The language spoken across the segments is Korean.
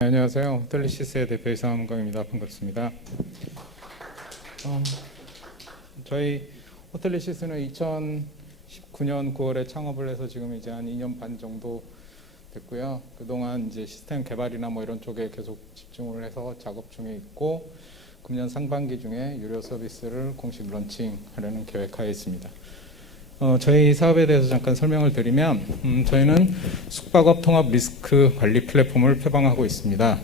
안녕하세요. 호텔리시스의 대표 이상한강입니다. 반갑습니다. 저희 호텔리시스는 2019년 9월에 창업을 해서 지금 이제 한 2년 반 정도 됐고요. 그동안 이제 시스템 개발이나 뭐 이런 쪽에 계속 집중을 해서 작업 중에 있고, 금년 상반기 중에 유료 서비스를 공식 런칭하려는 계획하에 있습니다. 저희 사업에 대해서 잠깐 설명을 드리면, 저희는 숙박업 통합 리스크 관리 플랫폼을 표방하고 있습니다.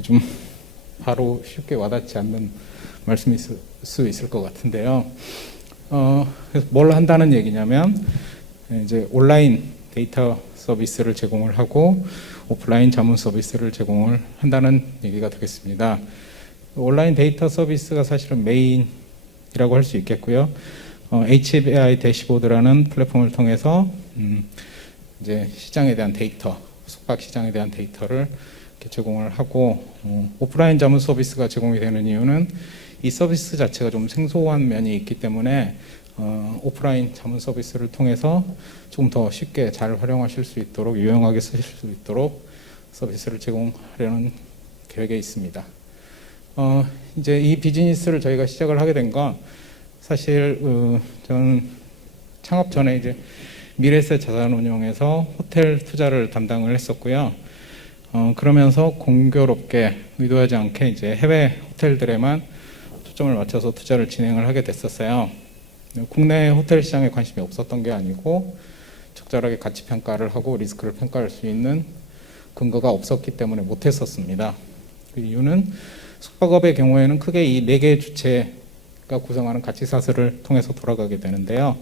좀 바로 쉽게 와닿지 않는 말씀일 수 있을 것 같은데요. 그래서 뭘 한다는 얘기냐면, 이제 온라인 데이터 서비스를 제공을 하고 오프라인 자문 서비스를 제공을 한다는 얘기가 되겠습니다. 온라인 데이터 서비스가 사실은 메인이라고 할 수 있겠고요. HBI 대시보드라는 플랫폼을 통해서 이제 시장에 대한 데이터, 숙박 시장에 대한 데이터를 이렇게 제공을 하고, 오프라인 자문 서비스가 제공이 되는 이유는 이 서비스 자체가 좀 생소한 면이 있기 때문에 오프라인 자문 서비스를 통해서 조금 더 쉽게 잘 활용하실 수 있도록, 유용하게 쓰실 수 있도록 서비스를 제공하려는 계획에 있습니다. 이제 이 비즈니스를 저희가 시작을 하게 된 건, 사실 저는 창업 전에 이제 미래세 자산운용에서 호텔 투자를 담당을 했었고요. 그러면서 공교롭게 의도하지 않게 이제 해외 호텔들에만 초점을 맞춰서 투자를 진행을 하게 됐었어요. 국내 호텔 시장에 관심이 없었던 게 아니고, 적절하게 가치 평가를 하고 리스크를 평가할 수 있는 근거가 없었기 때문에 못했었습니다. 그 이유는 숙박업의 경우에는 크게 이 4개의 주체가 구성하는 가치사슬을 통해서 돌아가게 되는데요.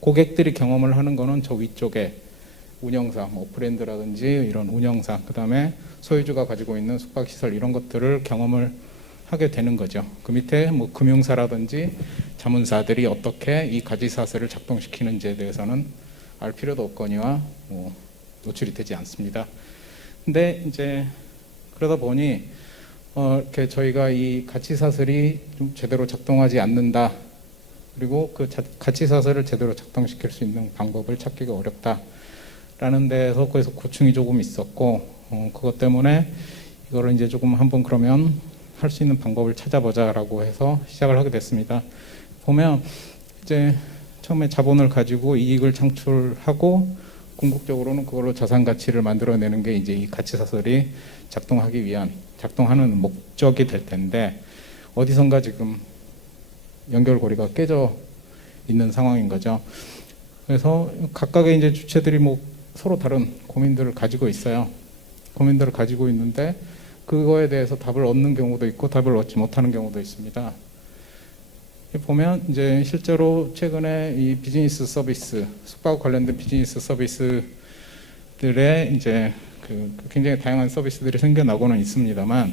고객들이 경험을 하는 거는 저 위쪽에 운영사, 뭐 브랜드라든지 이런 운영사, 그 다음에 소유주가 가지고 있는 숙박시설 이런 것들을 경험을 하게 되는 거죠. 그 밑에 뭐 금융사라든지 자문사들이 어떻게 이 가치사슬을 작동시키는지에 대해서는 알 필요도 없거니와 뭐 노출이 되지 않습니다. 근데 이제 그러다 보니 이렇게 저희가 이 가치사슬이 좀 제대로 작동하지 않는다, 그리고 그 가치사슬을 제대로 작동시킬 수 있는 방법을 찾기가 어렵다라는 데서 그래서 고충이 조금 있었고, 그것 때문에 이거를 이제 조금 한번 그러면 할 수 있는 방법을 찾아보자라고 해서 시작을 하게 됐습니다. 보면 이제 처음에 자본을 가지고 이익을 창출하고 궁극적으로는 그걸로 자산 가치를 만들어내는 게 이제 이 가치사슬이 작동하는 목적이 될 텐데, 어디선가 지금 연결고리가 깨져 있는 상황인 거죠. 그래서 각각의 이제 주체들이 뭐 서로 다른 고민들을 가지고 있어요. 고민들을 가지고 있는데 그거에 대해서 답을 얻는 경우도 있고 답을 얻지 못하는 경우도 있습니다. 보면 이제 실제로 최근에 이 비즈니스 서비스, 숙박 관련된 비즈니스 서비스들의 이제 굉장히 다양한 서비스들이 생겨나고는 있습니다만,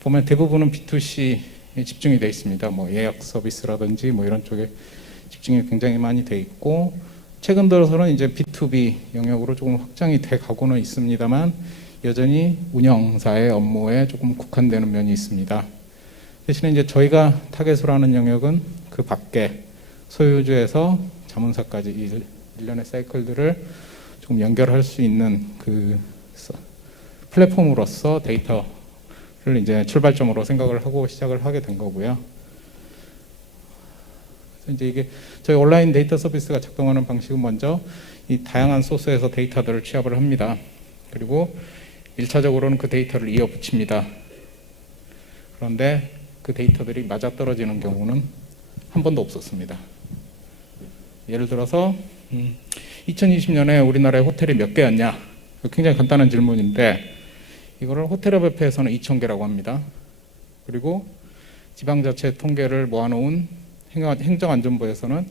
보면 대부분은 B2C에 집중이 되어 있습니다. 뭐 예약 서비스라든지 뭐 이런 쪽에 집중이 굉장히 많이 되어 있고, 최근 들어서는 이제 B2B 영역으로 조금 확장이 돼 가고는 있습니다만, 여전히 운영사의 업무에 조금 국한되는 면이 있습니다. 대신에 이제 저희가 타겟으로 하는 영역은 그 밖에 소유주에서 자문사까지 일련의 사이클들을 조금 연결할 수 있는 그 플랫폼으로서 데이터를 이제 출발점으로 생각을 하고 시작을 하게 된 거고요. 그래서 이제 이게 저희 온라인 데이터 서비스가 작동하는 방식은 먼저 이 다양한 소스에서 데이터들을 취합을 합니다. 그리고 1차적으로는 그 데이터를 이어 붙입니다. 그런데 그 데이터들이 맞아떨어지는 경우는 한 번도 없었습니다. 예를 들어서 2020년에 우리나라에 호텔이 몇 개였냐? 굉장히 간단한 질문인데, 이거를 호텔협회에서는 2,000개라고 합니다. 그리고 지방자치 통계를 모아놓은 행정안전부에서는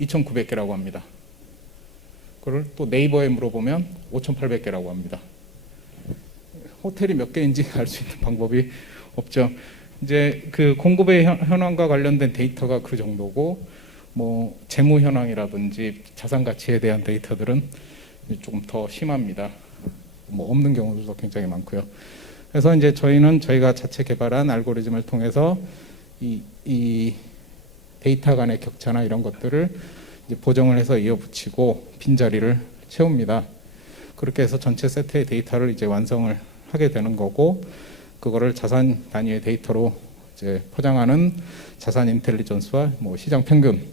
2,900개라고 합니다. 그걸 또 네이버에 물어보면 5,800개라고 합니다. 호텔이 몇 개인지 알 수 있는 방법이 없죠. 이제 그 공급의 현황과 관련된 데이터가 그 정도고, 뭐 재무 현황이라든지 자산 가치에 대한 데이터들은 조금 더 심합니다. 뭐 없는 경우도 굉장히 많고요. 그래서 이제 저희가 자체 개발한 알고리즘을 통해서 이 데이터 간의 격차나 이런 것들을 이제 보정을 해서 이어붙이고 빈자리를 채웁니다. 그렇게 해서 전체 세트의 데이터를 이제 완성을 하게 되는 거고, 그거를 자산 단위의 데이터로 이제 포장하는 자산 인텔리전스와 뭐 시장 평균으로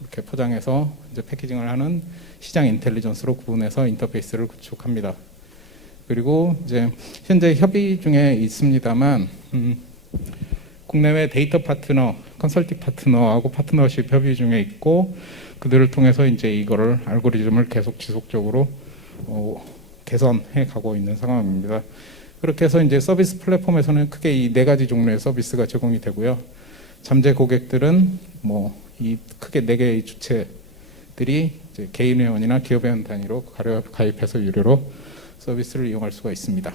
이렇게 포장해서 이제 패키징을 하는 시장 인텔리전스로 구분해서 인터페이스를 구축합니다. 그리고 이제 현재 협의 중에 있습니다만 국내외 데이터 파트너, 컨설팅 파트너하고 파트너십 협의 중에 있고, 그들을 통해서 이제 이거를 알고리즘을 계속 지속적으로 개선해 가고 있는 상황입니다. 그렇게 해서 이제 서비스 플랫폼에서는 크게 이 네 가지 종류의 서비스가 제공이 되고요. 잠재 고객들은 뭐 이 크게 네 개의 주체들이 이제 개인 회원이나 기업 회원 단위로 가입해서 유료로 서비스를 이용할 수가 있습니다.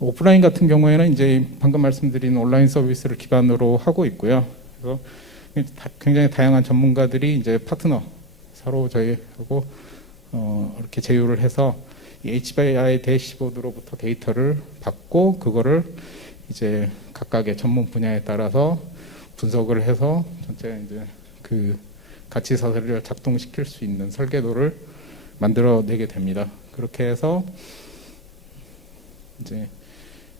오프라인 같은 경우에는 이제 방금 말씀드린 온라인 서비스를 기반으로 하고 있고요. 그래서 굉장히 다양한 전문가들이 이제 파트너 서로 저희하고 이렇게 제휴를 해서 이 HBI 대시보드로부터 데이터를 받고 그거를 이제 각각의 전문 분야에 따라서 분석을 해서 전체 이제 그 가치 사슬을 작동시킬 수 있는 설계도를 만들어내게 됩니다. 그렇게 해서 이제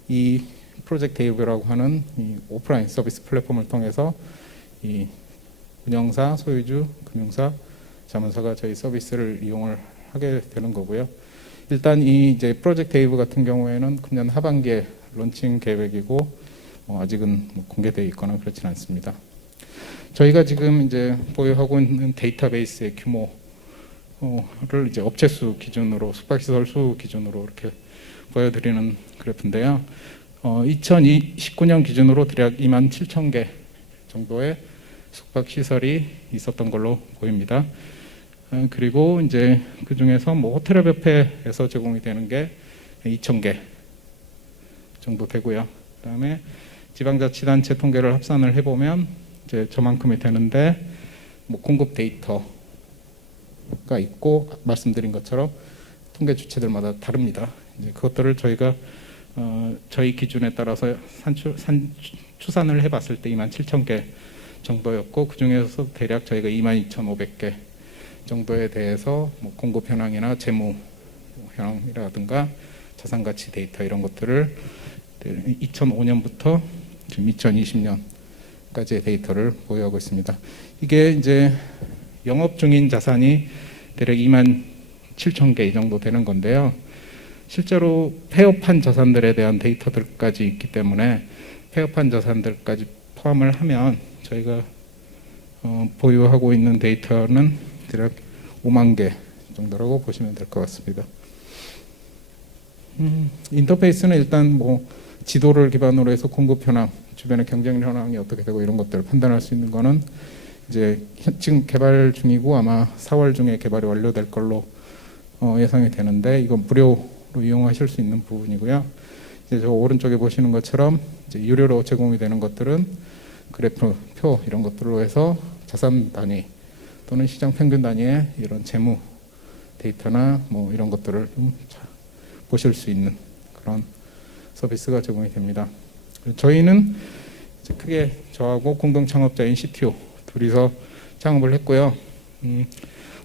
이 프로젝트 데이브라고 하는 이 오프라인 서비스 플랫폼을 통해서 이 운영사, 소유주, 금융사, 자문사가 저희 서비스를 이용을 하게 되는 거고요. 일단 이 이제 프로젝트 데이브 같은 경우에는 금년 하반기에 론칭 계획이고 아직은 뭐 공개되어 있거나 그렇지는 않습니다. 저희가 지금 이제 보유하고 있는 데이터베이스의 규모를 이제 업체 수 기준으로, 숙박시설 수 기준으로 이렇게 보여드리는 그래프인데요. 2019년 기준으로 대략 27,000개 정도의 숙박시설이 있었던 걸로 보입니다. 그리고 이제 그 중에서 뭐 호텔협회에서 제공이 되는 게 2,000개 정도 되고요. 그다음에 지방자치단체 통계를 합산을 해보면 이제 저만큼이 되는데, 뭐 공급 데이터가 있고 말씀드린 것처럼 통계 주체들마다 다릅니다. 이제 그것들을 저희가 저희 기준에 따라서 추산을 해봤을 때 27,000개 정도였고, 그 중에서 대략 저희가 22,500개 정도에 대해서 뭐 공급 현황이나 재무 현황이라든가 자산가치 데이터 이런 것들을 2005년부터 지금 2020년까지의 데이터를 보유하고 있습니다. 이게 이제 영업 중인 자산이 대략 27,000개 이 정도 되는 건데요. 실제로 폐업한 자산들에 대한 데이터들까지 있기 때문에 폐업한 자산들까지 포함을 하면 저희가 보유하고 있는 데이터는 대략 5만 개 정도라고 보시면 될 것 같습니다. 인터페이스는 일단 뭐 지도를 기반으로 해서 공급 현황, 주변의 경쟁 현황이 어떻게 되고 이런 것들을 판단할 수 있는 거는 이제 지금 개발 중이고 아마 4월 중에 개발이 완료될 걸로 예상이 되는데, 이건 무료로 이용하실 수 있는 부분이고요. 이제 저 오른쪽에 보시는 것처럼 이제 유료로 제공이 되는 것들은 그래프, 표 이런 것들로 해서 자산 단위 또는 시장 평균 단위의 이런 재무 데이터나 뭐 이런 것들을 좀 보실 수 있는 그런 서비스가 제공이 됩니다. 저희는 이제 크게 저하고 공동 창업자인 CTO 둘이서 창업을 했고요.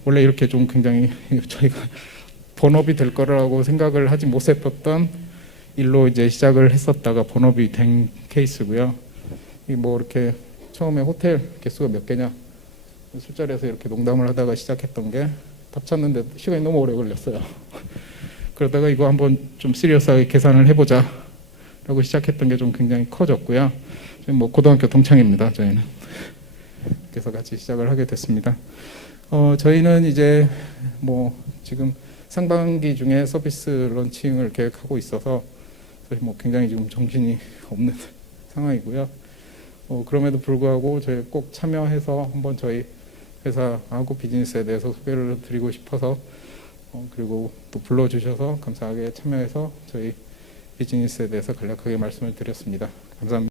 원래 이렇게 좀 굉장히 저희가 본업이 될 거라고 생각을 하지 못했던 일로 이제 시작을 했었다가 본업이 된 케이스고요. 이 뭐 이렇게 처음에 호텔 개수가 몇 개냐 술자리에서 이렇게 농담을 하다가 시작했던 게 답 찾는데 시간이 너무 오래 걸렸어요. 그러다가 이거 한번 좀 시리어스하게 계산을 해보자 라고 시작했던 게 좀 굉장히 커졌고요. 저희 뭐 고등학교 동창입니다. 저희는. 그래서 같이 시작을 하게 됐습니다. 저희는 이제 뭐 지금 상반기 중에 서비스 런칭을 계획하고 있어서 뭐 굉장히 지금 정신이 없는 상황이고요. 그럼에도 불구하고 저희 꼭 참여해서 한번 저희 회사하고 비즈니스에 대해서 소개를 드리고 싶어서 그리고 또 불러주셔서 감사하게 참여해서 저희 비즈니스에 대해서 간략하게 말씀을 드렸습니다. 감사합니다.